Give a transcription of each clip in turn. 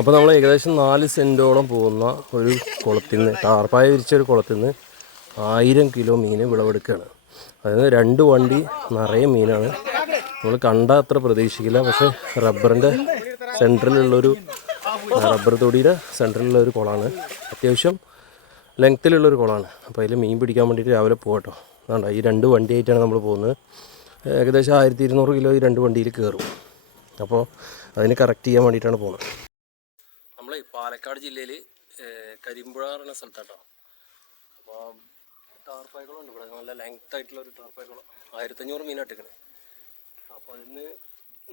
അപ്പോൾ നമ്മൾ ഏകദേശം നാല് സെന്റോളം പോകുന്ന ഒരു കുളത്തിൽ നിന്ന് ടാർപ്പായ വിരിച്ച ഒരു കുളത്തിൽ നിന്ന് ആയിരം കിലോ മീൻ വിളവെടുക്കുകയാണ്. അതായത് രണ്ട് വണ്ടി നിറയെ മീനാണ്. നമ്മൾ കണ്ട അത്ര പ്രതീക്ഷിക്കില്ല. പക്ഷേ റബ്ബറിന്റെ സെന്ററിലുള്ളൊരു റബ്ബർ തൊടിയുടെ സെന്ററിലുള്ള ഒരു കുളമാണ്. അത്യാവശ്യം ലെങ്ത്തിലുള്ളൊരു കുളമാണ്. അപ്പോൾ അതിൽ മീൻ പിടിക്കാൻ വേണ്ടിയിട്ട് രാവിലെ പോകട്ടോ അതുകൊണ്ട് ഈ രണ്ട് വണ്ടിയായിട്ടാണ് നമ്മൾ പോകുന്നത്. ഏകദേശം ആയിരത്തി ഇരുന്നൂറ് കിലോ ഈ രണ്ട് വണ്ടിയിൽ കയറും. അപ്പോൾ അതിന് കറക്റ്റ് ചെയ്യാൻ വേണ്ടിയിട്ടാണ് പോകുന്നത്. നമ്മൾ പാലക്കാട് ജില്ലയിൽ കരിമ്പുഴ എന്ന സ്ഥലത്താട്ടോ. അപ്പോൾ ടാർപ്പായ്ക്കുളമുണ്ട് ഇവിടെ. നല്ല ലെങ്ത് ആയിട്ടുള്ള ഒരു ടാർപ്പായ്ക്കുളം ആയിരത്തഞ്ഞൂറ് മീൻ ഇട്ടിക്കണേ. അപ്പോൾ അതിന്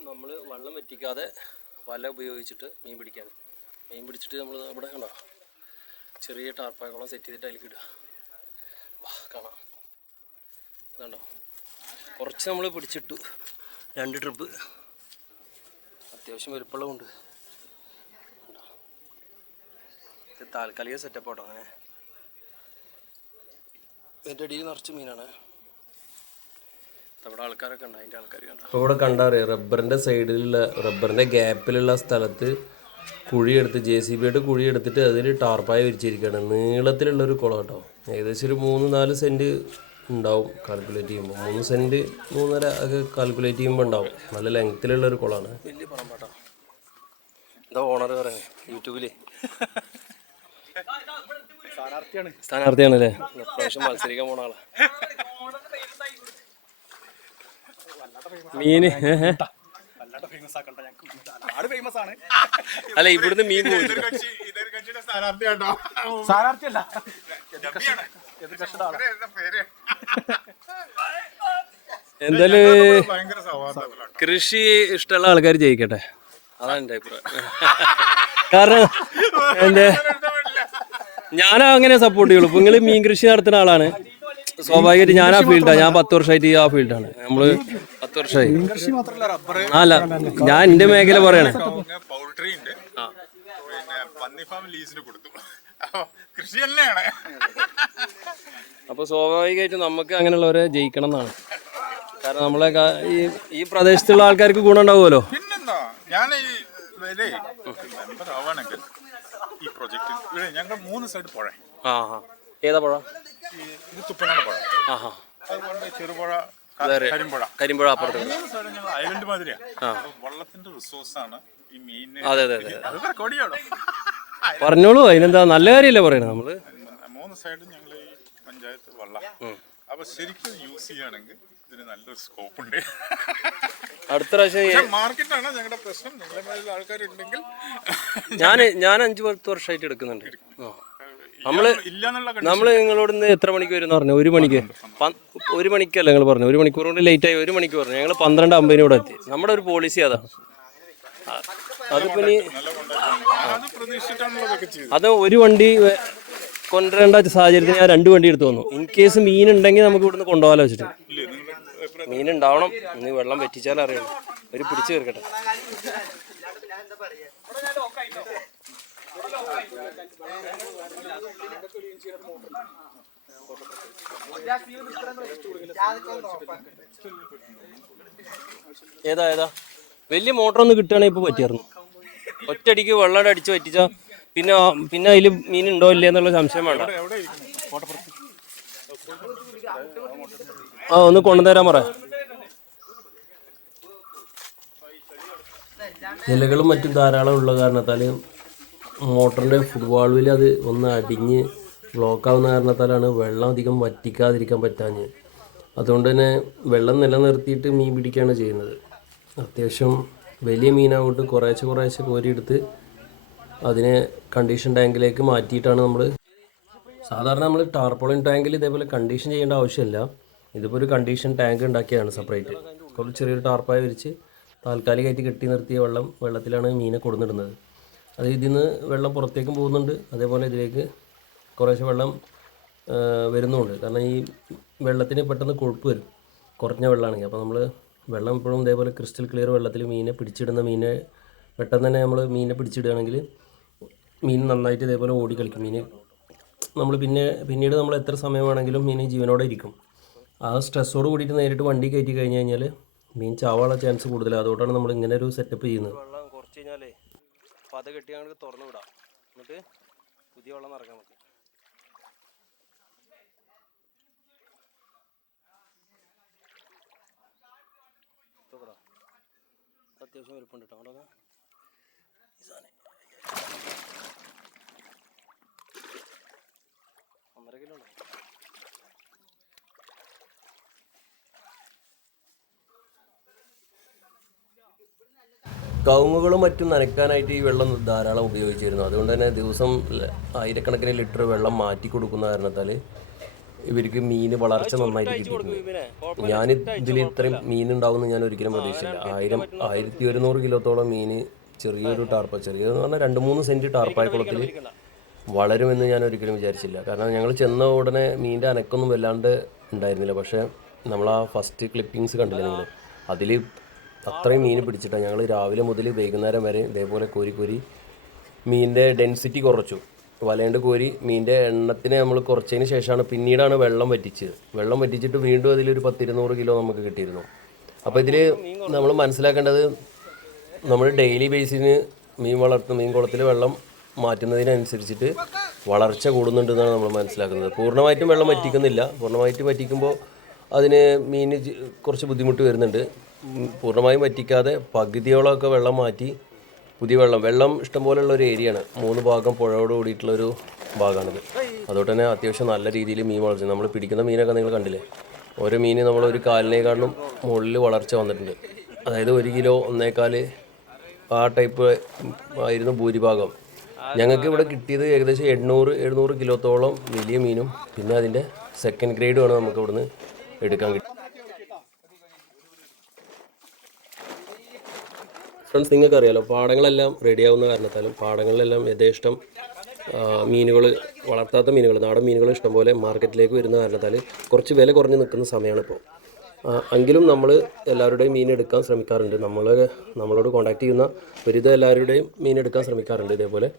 നമ്മൾ വെള്ളം വറ്റിക്കാതെ വല ഉപയോഗിച്ചിട്ട് മീൻ പിടിക്കാൻ മീൻ പിടിച്ചിട്ട് നമ്മൾ ഇവിടെ കണ്ടോ? ചെറിയ ടാർപ്പായ്ക്കുളം സെറ്റ് ചെയ്തിട്ട് അതിലേക്ക് ഇടുക. വാ കാണാം. ഇതുണ്ടോ? കുറച്ച് നമ്മൾ പിടിച്ചിട്ടു. രണ്ട് ട്രിപ്പ് അത്യാവശ്യം വലുപ്പമുള്ളതുണ്ട്. ഇത് താൽക്കാലിക സെറ്റപ്പ് ആട്ടോ അങ്ങനെ. ഇതിന്റെ അടിയിൽ നിറച്ച് മീനാണ്. അവിടെ ആൾക്കാരൊക്കെ ഉണ്ട് അതിന്റെ ആൾക്കാർ കണ്ട? അപ്പോൾ ഇവിടെ കണ്ടറിയാം റബ്ബറിന്റെ സൈഡിലുള്ള റബ്ബറിന്റെ ഗ്യാപ്പിലുള്ള സ്ഥലത്ത് കുഴിയെടുത്ത് ജെ സി ബിയുടെ കുഴിയെടുത്തിട്ട് അതിൽ ടാർപ്പായ വിരിച്ചിരിക്കുകയാണ് നീളത്തിലുള്ളൊരു കുളം കേട്ടോ. ഏകദേശം ഒരു മൂന്ന് നാല് സെന്റ് ഉണ്ടാവും കാൽക്കുലേറ്റ് ചെയ്യുമ്പോൾ മൂന്ന് സെന്റ് മൂന്നര ഒക്കെ കാൽക്കുലേറ്റ് ചെയ്യുമ്പോൾ ഉണ്ടാവും. നല്ല ലെങ്ത്തിലുള്ള ഒരു കുളമാണ് വലിയ പറമ്പാട്ടോ. എന്താ ഓണർ പറയുന്നത് യൂട്യൂബിൽ സ്ഥാനാർത്ഥിയാണ്. സ്ഥാനാർത്ഥിയാണല്ലേ? പ്രാവശ്യം മത്സരിക്കാൻ പോണ ആളാ. മീന്. വല്ലാണ്ട് ഫേമസ് ആക്കണ്ട ഞങ്ങൾക്ക് നാട് ഫേമസ് ആണ്. അല്ല ഇവിടുന്ന് മീൻ സ്ഥാനാർത്ഥിയല്ല. എന്തായാലും കൃഷി ഇഷ്ടമുള്ള ആൾക്കാർ ജയിക്കട്ടെ? അതാണ് എന്റെ അഭിപ്രായം. കാരണം എന്റെ ഞാൻ അങ്ങനെ സപ്പോർട്ട് ചെയ്യുള്ളൂ. ഇപ്പൊ നിങ്ങൾ മീൻ കൃഷി നടത്തുന്ന ആളാണ്. സ്വാഭാവികമായിട്ട് ഞാൻ ആ ഫീൽഡാണ് ഞാൻ പത്ത് വർഷമായിട്ട് ആ ഫീൽഡാണ് നമ്മൾ പത്ത് വർഷമായി അല്ല ഞാൻ എന്റെ മേഖല പറയണേ. പൗൾട്രി ഉണ്ട് പിന്നെ പന്നി ഫാം ലീസിന് കൊടുത്തു അപ്പൊ കൃഷി തന്നെയാണ് അപ്പോൾ സ്വാഭാവികമായിട്ടും നമുക്ക് അങ്ങനെയുള്ളവരെ ജയിക്കണം എന്നാണ്. കാരണം നമ്മളെ ഈ ഈ പ്രദേശത്തുള്ള ആൾക്കാർക്ക് ഗുണം ഉണ്ടാവുമല്ലോ. പിന്നെന്താ? ഞാൻ ഈ ഇവരെ മെമ്പർ ആവാണെങ്കിൽ ഈ പ്രൊജക്റ്റ് ഇവിടെ ഞങ്ങൾ മൂന്ന് സൈഡ് പുഴ. ആ ആ. ഏതാ പുഴ? ഇത് തുപ്പനാട് പുഴ. ആ ആ. അതുകൊണ്ട് ചെറുപുഴ. കരിമ്പുഴ. കരിമ്പുഴ അപ്പുറത്ത്. മൂന്ന് സൈഡ് ഞങ്ങൾ ഐലൻഡ് മാതിരിയാ. ആ. വെള്ളത്തിന്റെ റിസോഴ്സ് ആണ് ഈ മീൻ അതെ അതെ അതെ. അത് റെക്കോർഡ് ചെയ്യണം. പറഞ്ഞോളൂ അതിനെന്താ നല്ല കാര്യമല്ലേ പറയണേ നമ്മൾ? മൂന്ന് സൈഡും ഞങ്ങൾ പഞ്ചായത്ത് വള്ള. അപ്പൊ ശരിക്കും യൂസ് ചെയ്യുകയാണെങ്കിൽ ഇതിന് നല്ലൊരു സ്കോപ്പ് ഉണ്ട്. അടുത്ത പ്രാവശ്യം മാർക്കറ്റാണ് ഞങ്ങളുടെ പ്രശ്നം. നിങ്ങളെ മേലുള്ള ആൾക്കാരുണ്ടെങ്കിൽ ഞാൻ ഞാൻ അഞ്ചു പത്ത് വർഷമായിട്ട് എടുക്കുന്നുണ്ട്. നമ്മൾ നമ്മൾ ഇല്ല. എന്നുള്ള നമ്മൾ നിങ്ങളോട് ഇന്ന് എത്ര മണിക്ക് വരും പറഞ്ഞു? ഒരു മണിക്ക്. ഒരു മണിക്കല്ല നിങ്ങൾ പറഞ്ഞു ഒരു മണിക്കൂർ കൊണ്ട് ലേറ്റ് ആയി ഒരു മണിക്ക് പറഞ്ഞു. ഞങ്ങൾ പന്ത്രണ്ട് അമ്പതിന് ഇവിടെ എത്തി. നമ്മുടെ ഒരു പോളിസി അതാണ് അതിപ്പോ അത് ഒരു വണ്ടി കൊണ്ടുവരേണ്ട സാഹചര്യത്തിൽ ഞാൻ രണ്ട് വണ്ടി എടുത്തു വന്നു. ഇൻ കേസ് മീൻ ഉണ്ടെങ്കിൽ നമുക്ക് ഇവിടുന്ന് കൊണ്ടുപോകാലോ വെച്ചിട്ട്. മീൻ ഉണ്ടാവണം. ഇനി വെള്ളം വറ്റിച്ചാലേ അറിയണം ഒരു പിടിച്ചു തീർക്കട്ടെ. ഏതാ ഏതാ? വലിയ മോട്ടർ ഒന്ന് കിട്ടുകയാണെങ്കിൽ ഇപ്പൊ പറ്റിയായിരുന്നു. ഒറ്റയടിക്ക് വെള്ളം അടിച്ച് വറ്റിച്ചാ പിന്നെ പിന്നെ അതിൽ മീൻ ഉണ്ടോ ഇല്ല എന്നുള്ള സംശയം വേണ്ട. ആ ഒന്ന് കൊണ്ടുതരാൻ പറ. ഇലകളും മറ്റും ധാരാളം ഉള്ള കാരണത്താൽ മോട്ടറിന്റെ ഫുട്ബോളിൽ അത് ഒന്ന് അടിഞ്ഞ് ബ്ലോക്ക് ആവുന്ന കാരണത്താലാണ് വെള്ളം അധികം വറ്റിക്കാതിരിക്കാൻ പറ്റാഞ്ഞ്. അതുകൊണ്ട് തന്നെ വെള്ളം നിലനിർത്തിയിട്ട് മീൻ പിടിക്കുകയാണ് ചെയ്യുന്നത്. അത്യാവശ്യം വലിയ മീനാകൊണ്ട് കുറേശ്ശെ കുറേശ്ശെ കോരിയെടുത്ത് അതിനെ കണ്ടീഷൻ ടാങ്കിലേക്ക് മാറ്റിയിട്ടാണ് നമ്മൾ സാധാരണ നമ്മൾ ടാർപോളിൻ ടാങ്കിൽ ഇതേപോലെ കണ്ടീഷൻ ചെയ്യേണ്ട ആവശ്യമില്ല. ഇതിപ്പോൾ ഒരു കണ്ടീഷൻ ടാങ്ക് ഉണ്ടാക്കിയതാണ് സെപ്പറേറ്റ് കുറച്ച് ചെറിയൊരു ടാർപ്പായ വിരിച്ച് താൽക്കാലികമായിട്ട് കെട്ടി നിർത്തിയ വെള്ളം വെള്ളത്തിലാണ് മീനെ കൊടുന്നിടുന്നത്. അത് ഇതിൽ നിന്ന് വെള്ളം പുറത്തേക്കും പോകുന്നുണ്ട്. അതേപോലെ ഇതിലേക്ക് കുറേശ്ശെ വെള്ളം വരുന്നുമുണ്ട് കാരണം ഈ വെള്ളത്തിന് പെട്ടെന്ന് കൊഴുപ്പ് വരും. കുറഞ്ഞ വെള്ളമാണെങ്കിൽ അപ്പോൾ നമ്മൾ വെള്ളം ഇപ്പോഴും ഇതേപോലെ ക്രിസ്റ്റൽ ക്ലിയർ വെള്ളത്തിൽ മീനെ പിടിച്ചിടുന്ന മീനെ പെട്ടെന്ന് തന്നെ നമ്മൾ മീനെ പിടിച്ചിടുകയാണെങ്കിൽ മീൻ നന്നായിട്ട് ഇതേപോലെ ഓടി കളിക്കും. മീൻ നമ്മൾ പിന്നെ പിന്നീട് നമ്മൾ എത്ര സമയം വേണമെങ്കിലും മീൻ ജീവനോടെ ഇരിക്കും. ആ സ്ട്രെസ്സോട് കൂടിയിട്ട് നേരിട്ട് വണ്ടി കയറ്റി കഴിഞ്ഞ് കഴിഞ്ഞാൽ മീൻ ചാവാനുള്ള ചാൻസ് കൂടുതലാണ് അതുകൊണ്ടാണ് നമ്മൾ ഇങ്ങനെ ഒരു സെറ്റപ്പ് ചെയ്യുന്നത്. വെള്ളം കുറച്ച് കഴിഞ്ഞാലേ അപ്പോൾ അത് കെട്ടി ഞങ്ങൾ തുറന്നു വിടാം. എന്നിട്ട് പുതിയ വെള്ളം നിറക്കാൻ മതി അത്യാവശ്യം വലുപ്പമുണ്ട് കേട്ടോ അവിടെ ഈ സാധനം ഒന്നര കിലോ ഉണ്ട് കവുങ്ങുകളും മറ്റും നനയ്ക്കാനായിട്ട് ഈ വെള്ളം ധാരാളം ഉപയോഗിച്ചിരുന്നു. അതുകൊണ്ട് തന്നെ ദിവസം ആയിരക്കണക്കിന് ലിറ്റർ വെള്ളം മാറ്റി കൊടുക്കുന്ന കാരണത്താൽ ഇവർക്ക് മീൻ വളർച്ച നന്നായിട്ട് കിട്ടിയിട്ടുണ്ട്. ഞാൻ ഇതിൽ ഇത്രയും മീൻ ഉണ്ടാവുമെന്ന് ഞാൻ ഒരിക്കലും പ്രതീക്ഷിച്ചില്ല. ആയിരം ആയിരത്തി ഒരുന്നൂറ് കിലോത്തോളം മീൻ ചെറിയൊരു ടാർപ്പ ചെറിയെന്ന് പറഞ്ഞാൽ രണ്ട് മൂന്ന് സെന്റ് ടാർപ്പായ കുളത്തിൽ വളരുമെന്ന് ഞാൻ ഒരിക്കലും വിചാരിച്ചില്ല. കാരണം ഞങ്ങൾ ചെന്ന ഉടനെ മീനിന്റെ അനക്കൊന്നും വല്ലാണ്ട് ഉണ്ടായിരുന്നില്ല. പക്ഷേ നമ്മൾ ആ ഫസ്റ്റ് ക്ലിപ്പിങ്സ് കണ്ടില്ല നിങ്ങൾ അതിൽ അത്രയും മീൻ പിടിച്ചിട്ടാണ് ഞങ്ങൾ രാവിലെ മുതൽ വൈകുന്നേരം വരെ ഇതേപോലെ കോരി കോരി മീനിന്റെ ഡെൻസിറ്റി കുറച്ചു. വലയുണ്ട് കോരി മീനിന്റെ എണ്ണത്തിനെ നമ്മൾ കുറച്ചതിന് ശേഷമാണ് പിന്നീടാണ് വെള്ളം വറ്റിച്ചത്. വെള്ളം വറ്റിച്ചിട്ട് വീണ്ടും അതിലൊരു പത്തിരുന്നൂറ് കിലോ നമുക്ക് കിട്ടിയിരുന്നു. അപ്പോൾ ഇതിൽ നമ്മൾ മനസ്സിലാക്കേണ്ടത് നമ്മൾ ഡെയിലി ബേസിന് മീൻ വളർത്തുന്ന മീൻ കുളത്തിൽ വെള്ളം മാറ്റുന്നതിനനുസരിച്ചിട്ട് വളർച്ച കൂടുന്നുണ്ടെന്നാണ് നമ്മൾ മനസ്സിലാക്കുന്നത്. പൂർണമായിട്ടും വെള്ളം വറ്റിക്കുന്നില്ല. പൂർണമായിട്ട് വറ്റിക്കുമ്പോൾ അതിന് മീന് കുറച്ച് ബുദ്ധിമുട്ട് വരുന്നുണ്ട്. പൂർണമായും വറ്റിക്കാതെ പകുതിയോളമൊക്കെ വെള്ളം മാറ്റി പുതിയ വെള്ളം. വെള്ളം ഇഷ്ടംപോലെയുള്ള ഒരു ഏരിയയാണ് മൂന്ന് ഭാഗം പുഴയോട് കൂടിയിട്ടുള്ളൊരു ഭാഗമാണിത്. അതുകൊണ്ട് തന്നെ അത്യാവശ്യം നല്ല രീതിയിൽ മീൻ വളർച്ച നമ്മൾ പിടിക്കുന്ന മീനൊക്കെ നിങ്ങൾ കണ്ടില്ലേ? ഓരോ മീൻ നമ്മൾ ഒരു കാലിനേക്കാളും മുകളിൽ വളർച്ച വന്നിട്ടുണ്ട്. അതായത് ഒരു കിലോ ഒന്നേക്കാൽ ആ ടൈപ്പ് ആയിരുന്നു ഭൂരിഭാഗം. ഞങ്ങൾക്ക് ഇവിടെ കിട്ടിയത് ഏകദേശം എണ്ണൂറ് എഴുന്നൂറ് കിലോത്തോളം വലിയ മീനും. പിന്നെ അതിന്റെ സെക്കൻഡ് ഗ്രേഡുമാണ് നമുക്ക് ഇവിടുന്ന് എടുക്കാൻ കിട്ടും ഫ്രണ്ട്സ് നിങ്ങൾക്ക് അറിയാലോ. പാടങ്ങളെല്ലാം റെഡിയാവുന്ന കാരണത്താലും പാടങ്ങളിലെല്ലാം യഥേഷ്ടം മീനുകൾ വളർത്താത്ത മീനുകൾ നാടൻ മീനുകൾ ഇഷ്ടംപോലെ മാർക്കറ്റിലേക്ക് വരുന്ന കാരണത്താൽ കുറച്ച് വില കുറഞ്ഞ് നിൽക്കുന്ന സമയമാണ് ഇപ്പോൾ. എങ്കിലും നമ്മൾ എല്ലാവരുടെയും മീൻ എടുക്കാൻ ശ്രമിക്കാറുണ്ട്. നമ്മൾ നമ്മളോട് കോൺടാക്ട് ചെയ്യുന്ന ഒരുവിധം എല്ലാവരുടെയും മീൻ എടുക്കാൻ ശ്രമിക്കാറുണ്ട് ഇതേപോലെ.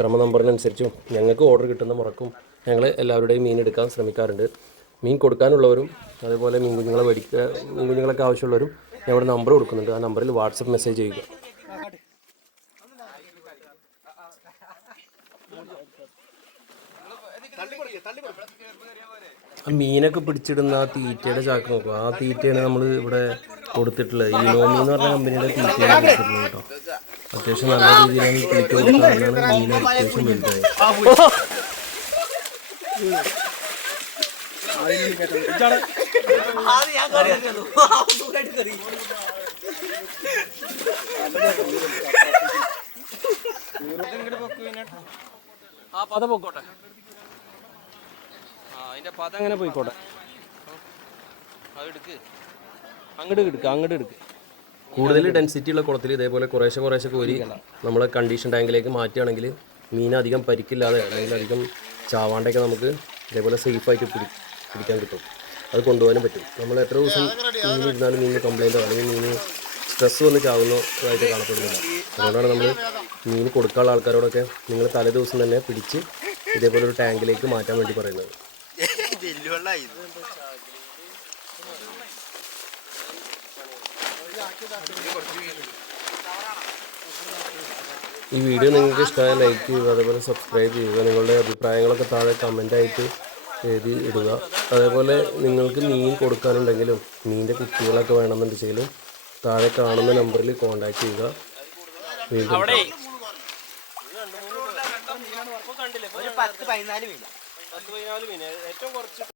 ക്രമ നമ്പറിനനുസരിച്ചും ഞങ്ങൾക്ക് ഓർഡർ കിട്ടുന്ന മുറക്കും ഞങ്ങൾ എല്ലാവരുടെയും മീൻ എടുക്കാൻ ശ്രമിക്കാറുണ്ട്. മീൻ കൊടുക്കാനുള്ളവരും അതേപോലെ മീൻ കുഞ്ഞുങ്ങളെ മേടിക്കുക മീൻ കുഞ്ഞുങ്ങളൊക്കെ ആവശ്യമുള്ളവരും ഞാൻ ഇവിടെ നമ്പർ കൊടുക്കുന്നുണ്ട്. ആ നമ്പറിൽ വാട്സപ്പ് മെസ്സേജ് ചെയ്യുക. ആ മീനൊക്കെ പിടിച്ചിടുന്ന ആ തീറ്റയുടെ ചാക്ക് നോക്കുക ആ തീറ്റയാണ് നമ്മൾ ഇവിടെ കൊടുത്തിട്ടുള്ളത്. ഈ നോമി എന്ന് പറഞ്ഞ കമ്പനിയുടെ തീറ്റയാണ് കൊടുത്തിട്ടുള്ളത് കേട്ടോ. അത്യാവശ്യം നല്ല രീതിയിലാണ് തീറ്റ കൊടുക്കാറുണ്ടാണ് മീൻ അത്യാവശ്യം വലുതായത്. ആ പത പൊക്കോട്ടെ. ആ അതിന്റെ പത അങ്ങനെ പോയിക്കോട്ടെ? അതെടുക്ക് അങ്ങോട്ട് എടുക്ക് അങ്ങോട്ട് എടുക്ക്. കൂടുതൽ ഡെൻസിറ്റി ഉള്ള കുളത്തിൽ ഇതേപോലെ കുറേശ്ശെ കുറേശ്ശെ കോരി നമ്മൾ കണ്ടീഷൻ ടാങ്കിലേക്ക് മാറ്റുകയാണെങ്കിൽ മീൻ അധികം പരിക്കില്ലാതെ അല്ലെങ്കിൽ അധികം ചാവാണ്ടൊക്കെ നമുക്ക് ഇതേപോലെ സേഫായിട്ട് പിടി പിടിക്കാൻ കിട്ടും. അത് കൊണ്ടുപോകാനും പറ്റും. നമ്മൾ എത്ര ദിവസം മീൻ ഇരുന്നാലും മീനിന് കംപ്ലൈന്റോ അല്ലെങ്കിൽ മീന് സ്ട്രെസ് വന്ന് ചാവുന്നതായിട്ട് കാണപ്പെടുന്നില്ല. അതുകൊണ്ടാണ് നമ്മൾ മീൻ കൊടുക്കാനുള്ള ആൾക്കാരോടൊക്കെ നിങ്ങൾ തലേ ദിവസം തന്നെ പിടിച്ച് ഇതേപോലെ ഒരു ടാങ്കിലേക്ക് മാറ്റാൻ വേണ്ടി പറയുന്നത്. ഈ വീഡിയോ നിങ്ങൾക്ക് ഇഷ്ടമായ ലൈക്ക് ചെയ്യുക അതേപോലെ സബ്സ്ക്രൈബ് ചെയ്യുക. നിങ്ങളുടെ അഭിപ്രായങ്ങളൊക്കെ താഴെ കമന്റായിട്ട് എഴുതി ഇടുക. അതേപോലെ നിങ്ങൾക്ക് മീൻ കൊടുക്കാനുണ്ടെങ്കിലും മീനിന്റെ കുട്ടികളൊക്കെ വേണമെന്നുണ്ടെങ്കിലും താഴെ കാണുന്ന നമ്പറിൽ കോണ്ടാക്ട് ചെയ്യുക. വീണ്ടും ഒരു പത്ത് പതിനാല് മീൻ പത്ത് പതിനാല് മീൻ ഏറ്റവും കുറച്ച്